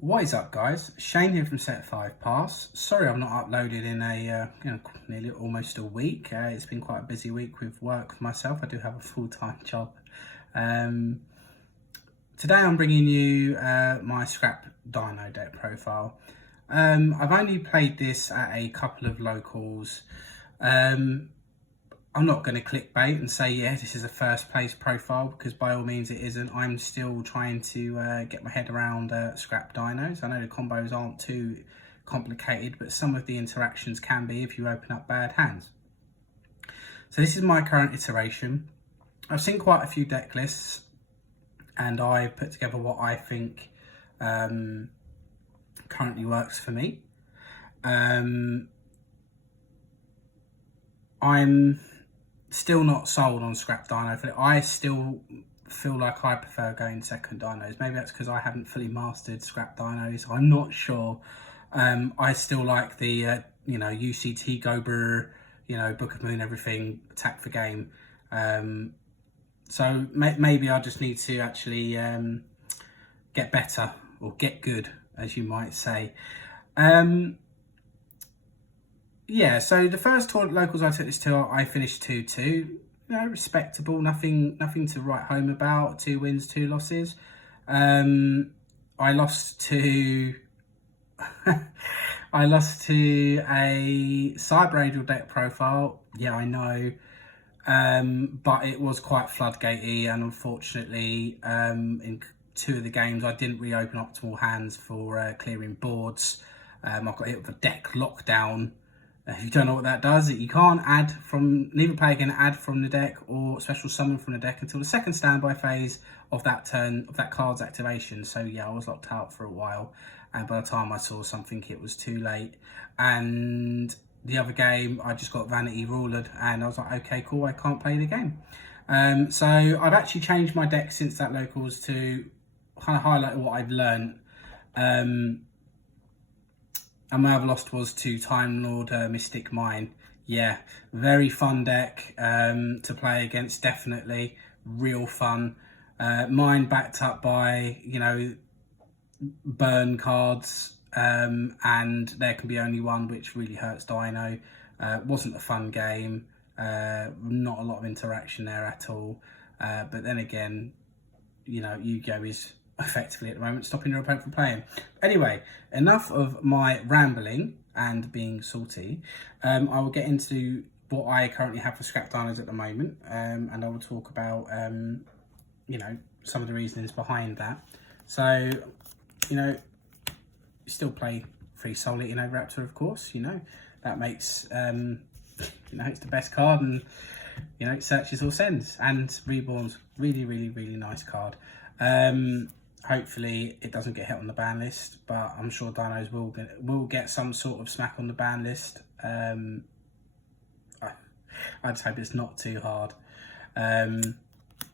What is up, guys? Shane here from Set 5 Pass. Sorry I've not uploaded in nearly almost a week. It's been quite a busy week with work for myself. I do have a full-time job. Today I'm bringing you my Scrap Dino deck profile. I've only played this at a couple of locals. I'm not going to clickbait and say, yeah, this is a first place profile, because by all means it isn't. I'm still trying to get my head around Scrap Dinos. I know the combos aren't too complicated, but some of the interactions can be if you open up bad hands. So this is my current iteration. I've seen quite a few deck lists, and I put together what I think currently works for me. I'm still not sold on Scrap Dino. I still feel like I prefer going second dinos. Maybe that's because I haven't fully mastered Scrap Dinos. I'm not sure. I still like the UCT Gober, Book of Moon, everything, attack for game. So maybe I just need to actually get better, or get good, as you might say. Yeah, so the first tour locals I took this to, I finished 2-2. Respectable, nothing to write home about. 2 wins, 2 losses. I lost to I lost to a Cyber Angel deck profile. Yeah, I know. But it was quite floodgatey, and unfortunately, in 2 of the games, I didn't really open optimal hands for clearing boards. I got hit with a deck lockdown. If you don't know what that does, you can't add from, neither player can add from the deck or special summon from the deck until the second standby phase of that turn, of that card's activation. So yeah, I was locked out for a while, and by the time I saw something, it was too late. And the other game, I just got vanity rulered, and I was like, okay, cool, I can't play the game. So I've actually changed my deck since that locals to kind of highlight what I've learned. And my other lost was to Time Lord Mystic Mine. Yeah, very fun deck to play against, definitely. Real fun. Mine backed up by, burn cards, and there can be only one, which really hurts Dino. Wasn't a fun game. Not a lot of interaction there at all. But then again, Yu-Gi-Oh! Is effectively at the moment stopping your opponent from playing. Anyway, enough of my rambling and being salty. I will get into what I currently have for Scrap Dinos at the moment, and I will talk about some of the reasons behind that. So, you still play Free Soul Raptor, of course. That makes it's the best card, and it searches or sends, and Reborn's really nice card. Hopefully it doesn't get hit on the ban list, but I'm sure Dinos will get some sort of smack on the ban list. I just hope it's not too hard. Playing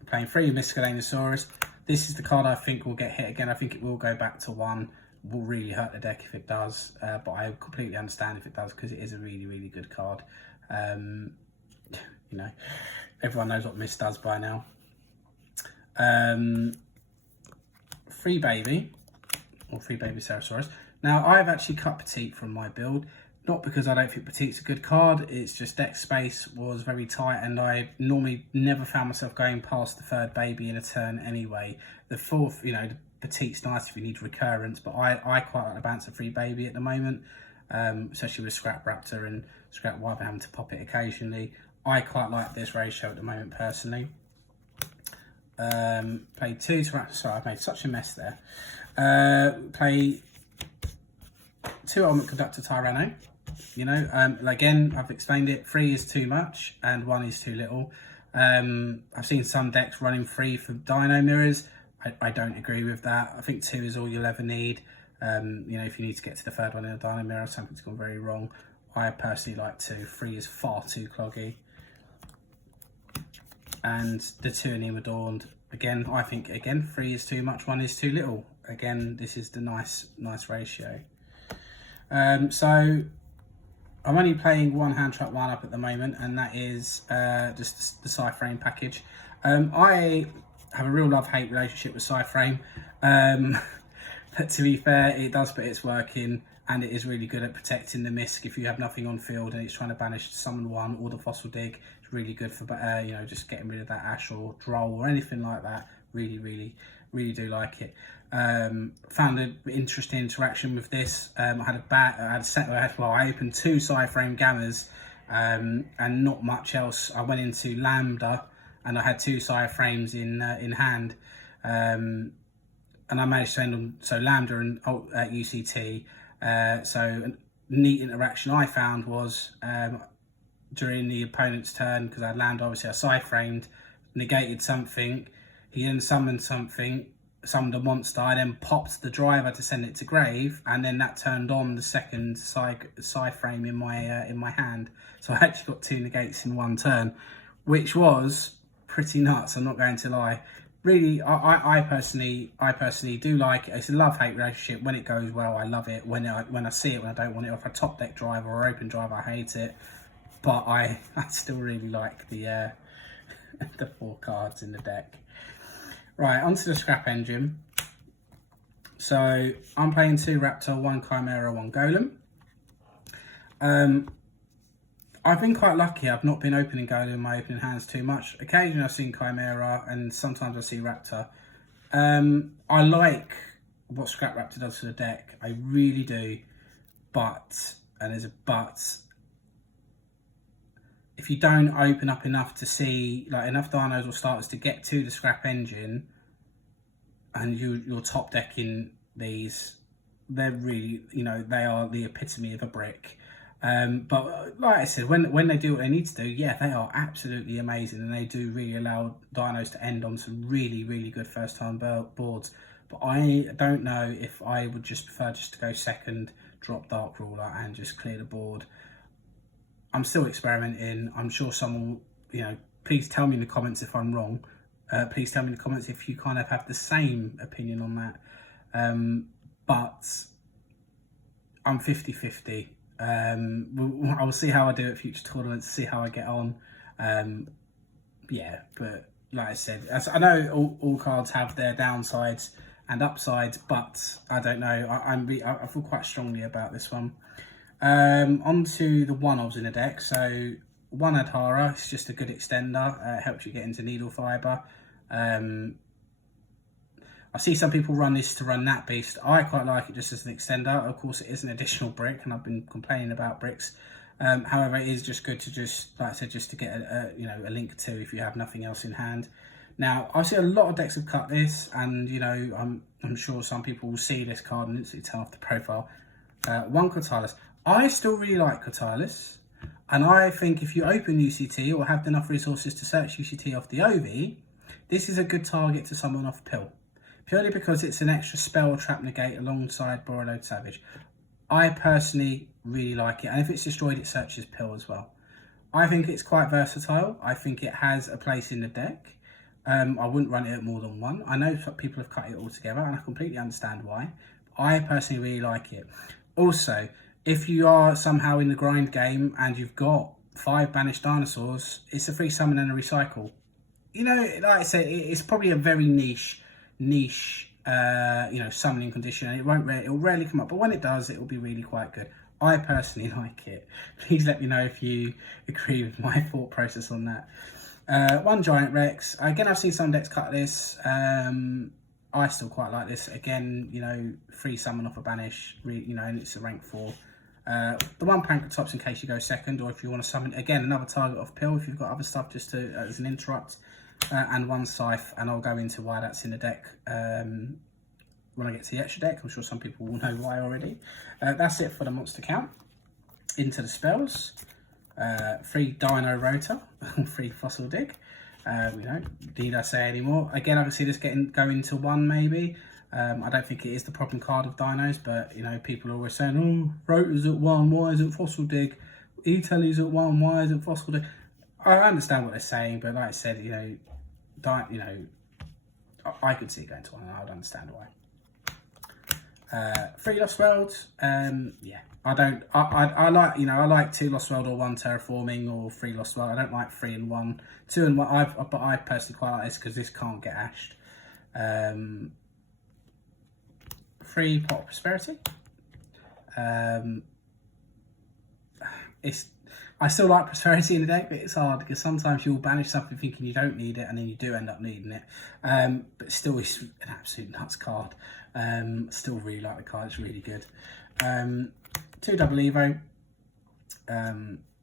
3 Miscellaneousaurus. This is the card I think will get hit again. I think it will go back to 1. Will really hurt the deck if it does, but I completely understand if it does, because it is a really good card. Everyone knows what Miss does by now. Free Baby, or Free Baby Cerosaurus. Now, I've actually cut Petite from my build, not because I don't think Petite's a good card, it's just deck space was very tight, and I normally never found myself going past the 3rd baby in a turn anyway. The 4th, the Petite's nice if you need recurrence, but I quite like the bounce of Free Baby at the moment, especially with Scrap Raptor and Scrap Wyvern having to pop it occasionally. I quite like this ratio at the moment, personally. Played 2, sorry, I've made such a mess there. Play 2 Ultimate Conductor Tyranno. Again, I've explained it. 3 is too much, and 1 is too little. I've seen some decks running 3 for Dino Mirrors. I don't agree with that. I think 2 is all you'll ever need. If you need to get to the 3rd one in a Dino Mirror, something's gone very wrong. I personally like 2. 3 is far too cloggy. And the 2 Anima Adorned, again, I think 3 is too much, 1 is too little. Again, this is the nice ratio. So I'm only playing 1 hand trap lineup at the moment, and that is just the Cyframe package. I have a real love-hate relationship with Cyframe. But to be fair, it does put its work in, and it is really good at protecting the misc if you have nothing on field and it's trying to banish summon one or the fossil dig. It's really good for you know, just getting rid of that ash or droll or anything like that. Really do like it. Found an interesting interaction with this. I had I opened 2 side frame gammas, and not much else. I went into Lambda and I had 2 side frames in hand, and I managed to end on Lambda and UCT. So a neat interaction I found was during the opponent's turn, because I had Lambda, obviously I side framed, negated something. He then summoned something, summoned a monster. I then popped the driver to send it to grave, and then that turned on the second side frame in my hand. So I actually got 2 negates in one turn, which was pretty nuts. I'm not going to lie. Really, I personally do like it. It's a love-hate relationship. When it goes well, I love it. When I see it, when I don't want it, or if I top deck driver or open driver, I hate it. But I still really like the the 4 cards in the deck. Right, onto the scrap engine. So I'm playing 2 Raptor, 1 Chimera, 1 Golem. I've been quite lucky. I've not been opening Golem in my opening hands too much. Occasionally I've seen Chimera and sometimes I see Raptor. I like what Scrap Raptor does to the deck. I really do. But, and there's a but, if you don't open up enough to see, like enough dinos or starters to get to the scrap engine, and you're top decking these, they're really, you know, they are the epitome of a brick. But like I said, when they do what they need to do, yeah, they are absolutely amazing, and they do really allow dinos to end on some really good first time boards. But I don't know if I would just prefer just to go second, drop Dark Ruler, and just clear the board. I'm still experimenting. I'm sure someone, you know, please tell me in the comments if I'm wrong. Please tell me in the comments if you kind of have the same opinion on that. But I'm 50-50. I will see how I do at future tournaments, see how I get on. Yeah, but like I said, I know all cards have their downsides and upsides, but I don't know. I feel quite strongly about this one. Onto the one-ofs in the deck. So 1 Adhara, it's just a good extender. Helps you get into needle fiber. I see some people run this to run that beast. I quite like it just as an extender. Of course, it is an additional brick, and I've been complaining about bricks. However, it is just good to just, like I said, just to get a link to if you have nothing else in hand. Now, I see a lot of decks have cut this, and you know, I'm sure some people will see this card and instantly turn off the profile. 1 Cortalis. I still really like Cortalis, and I think if you open UCT or have enough resources to search UCT off the OV, this is a good target to summon off Pill, purely because it's an extra spell trap negate alongside Borreload Savage. I personally really like it, and if it's destroyed, it searches Pill as well. I think it's quite versatile. I think it has a place in the deck. I wouldn't run it at more than 1. I know people have cut it all together, and I completely understand why. I personally really like it. Also, if you are somehow in the grind game and you've got 5 banished dinosaurs, it's a free summon and a recycle. You know, like I said, it's probably a very niche, summoning condition, and it'll rarely come up. But when it does, it will be really quite good. I personally like it. Please let me know if you agree with my thought process on that. 1 Giant Rex. Again, I've seen some decks cut this. I still quite like this. Again, you know, free summon off a banish, and it's a rank 4. The 1 Pancratops in case you go second, or if you want to summon, again, another target off Pill if you've got other stuff just to as an interrupt, and 1 Scythe, and I'll go into why that's in the deck when I get to the extra deck. I'm sure some people will know why already. That's it for the monster count. Into the spells. 3 Dino Rotor, 3 Fossil Dig. Need I say anymore? Again, I can see this going to 1 maybe. I don't think it is the problem card of dinos, but you know, people are always saying, "Oh, Rotor's at 1, why isn't Fossil Dig? E-Telly's at 1, why isn't Fossil Dig?" I understand what they're saying, but like I said, I could see it going to 1, and I would understand why. 3 Lost Worlds, yeah, I like 2 Lost World or 1 Terraforming or 3 Lost World. I don't like 3 and 1, 2 and 1. But I personally quite like this because this can't get ashed. 3 Pot of Prosperity. I still like Prosperity in the deck, but it's hard because sometimes you'll banish something thinking you don't need it and then you do end up needing it. But still, it's an absolute nuts card. Still really like the card, it's really good. 2 double Evo.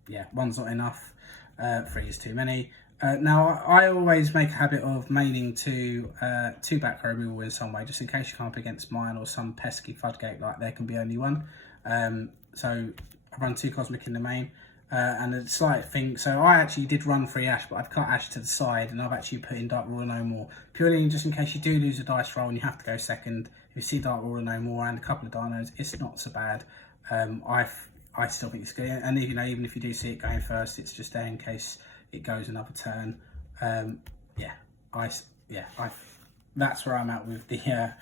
Yeah, 1's not enough. 3 is too many. Now, I always make a habit of maining 2 back row removal in some way, just in case you come up against mine or some pesky floodgate like there can be only 1. So I run 2 Cosmic in the main. And a slight thing, so I actually did run 3 Ash, but I've cut Ash to the side and I've actually put in Dark Ruler No More, purely just in case you do lose a dice roll and you have to go second. If you see Dark Ruler No More and a couple of Dinos, it's not so bad. I still think it's good, and even if you do see it going first, it's just there in case it goes another turn. That's where I'm at with the.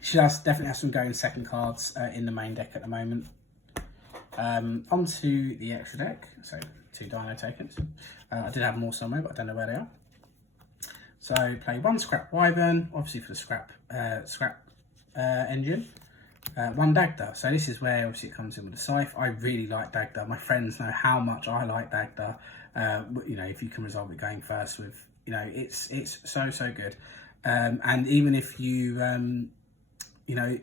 She definitely has some going second cards in the main deck at the moment. Onto the extra deck, so 2 Dino tokens. I did have more somewhere, but I don't know where they are. So play 1 Scrap Wyvern, obviously for the scrap engine. 1 Dagda. So this is where obviously it comes in with the Scythe. I really like Dagda. My friends know how much I like Dagda. If you can resolve it going first with, it's so good. And even if you, even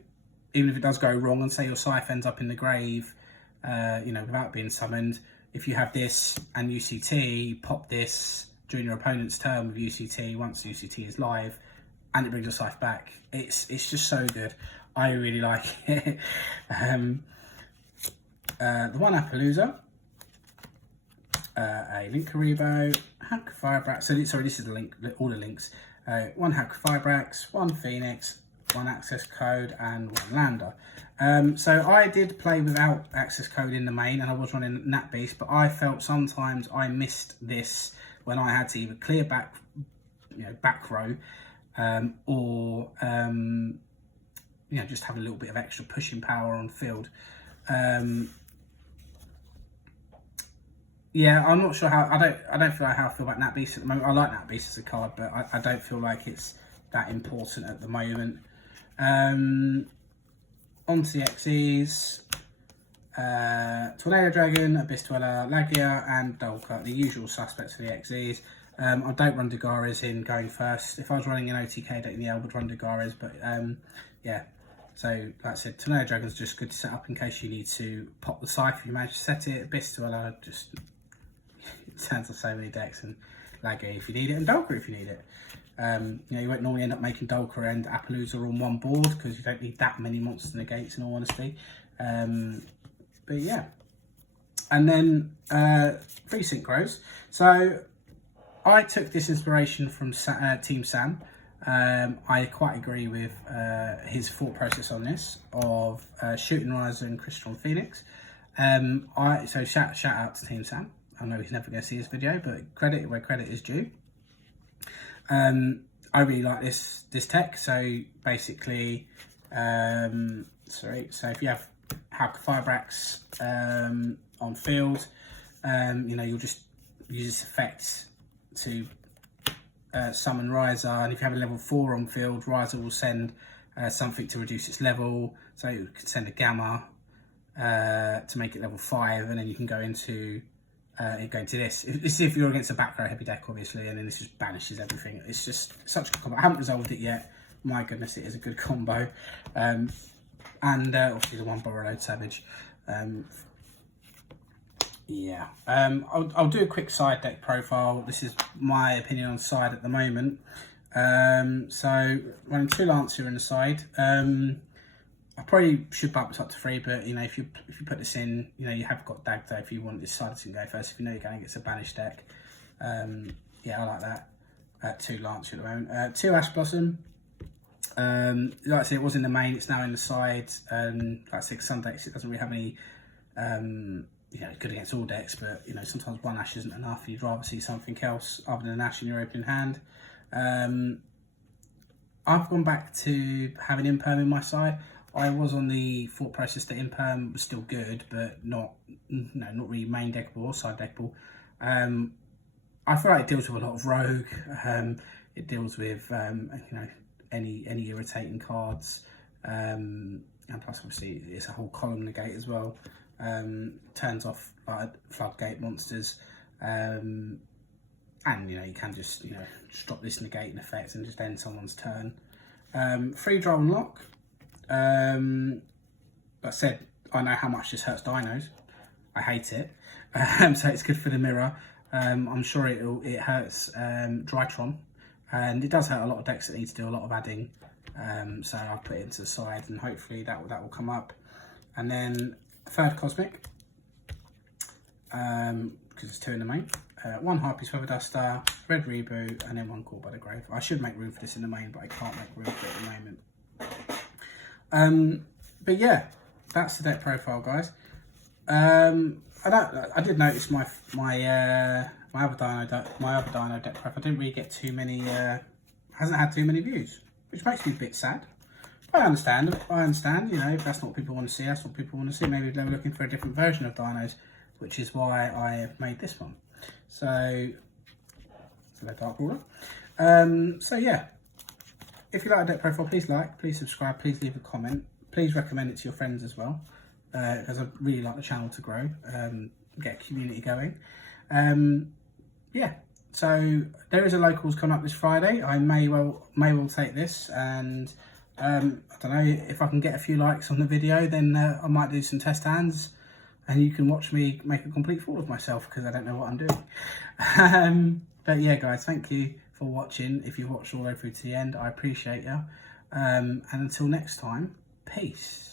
if it does go wrong and say your Scythe ends up in the grave, without being summoned, if you have this and UCT, pop this during your opponent's turn with UCT once UCT is live, and it brings your Scythe back. It's just so good. I really like it. The 1 Appaloosa, a Link Karibo, Hack Firebrax. So sorry, this is the link, all the links. 1 Hack Firebrax, 1 Phoenix, 1 access code, and 1 lander. So I did play without access code in the main, and I was running Nat Beast, but I felt sometimes I missed this when I had to either clear back row, or just have a little bit of extra pushing power on field. Yeah, I'm not sure how. I don't feel like how I feel about Nat Beast at the moment. I like Nat Beast as a card, but I don't feel like it's that important at the moment. Onto the XEs. Tornado Dragon, Abyss Dweller, Lagia, and Dolka, the usual suspects for the XEs. I don't run Dagares in going first. If I was running an OTK deck, I would run Dagares, but yeah. So, like I said, Tornado Dragon's just good to set up in case you need to pop the Scythe if you manage to set it. Abyss Dweller just turns on so many decks, and Lagia if you need it, and Dolka if you need it. You won't normally end up making Dolka and Appaloosa on one board because you don't need that many monster negates in all honesty. But yeah, and then 3 Synchros. So I took this inspiration from Team Sam. I quite agree with his thought process on this of Shooting Riser and Crystal Phoenix. So shout out to Team Sam. I know he's never going to see this video, but credit where credit is due. I really like this tech. So basically, so if you have Hulk Firebrax on field, you'll just use this effect to summon Riser, and if you have a level 4 on field, Riser will send something to reduce its level. So you can send a Gamma to make it level 5, and then you can go into this. This is if you're against a back row heavy deck, obviously, and then this just banishes everything. It's just such a good combo. I haven't resolved it yet. My goodness, it is a good combo. And obviously the 1 Borrowed Savage. I'll do a quick side deck profile. This is my opinion on side at the moment. So running 2 Lancer in the side. I probably should bump this up to 3, but if you put this in, you have got Dagda if you want this side to go first. If you know you're going against a banished deck, yeah, I like that. 2 Lancer at the moment. 2 Ash Blossom. Like I said, it was in the main. It's now in the side. Like I said, some decks it doesn't really have any. Good against all decks, but sometimes 1 Ash isn't enough. You'd rather see something else other than an Ash in your opening hand. I've gone back to having Imperm in my side. I was on the thought process that Imperm was still good, but not really main deckable or side deckable. I feel like it deals with a lot of rogue. It deals with any irritating cards. and plus obviously it's a whole column negate as well. Turns off like floodgate monsters, and you can just drop this negate in effect and just end someone's turn. Free draw and lock. Like I said, I know how much this hurts Dinos. I hate it. So it's good for the mirror. I'm sure it hurts Drytron, and it does hurt a lot of decks that need to do a lot of adding. So I'll put it to the side, and hopefully that will come up. And then third Cosmic, because it's 2 in the main. 1 Harpy's Feather Duster, Red Reboot, and then 1 Caught by the Grave. I should make room for this in the main, but I can't make room for it at the moment. But yeah, that's the deck profile, guys. I did notice my other Dino deck profile didn't really get too many. Hasn't had too many views, which makes me a bit sad. I understand. If that's not what people want to see, that's what people want to see. Maybe they were looking for a different version of Dinos, which is why I have made this one. So the Dark Ruler. So yeah, if you like the deck profile, please like, please subscribe, please leave a comment, please recommend it to your friends as well, because I really like the channel to grow, get a community going. Yeah, so there is a locals coming up this Friday. I may well take this, and I don't know if I can get a few likes on the video, then I might do some test hands, and you can watch me make a complete fool of myself because I don't know what I'm doing. But yeah, guys, thank you for watching. If you've watched all the way through to the end, I appreciate you. And until next time, peace.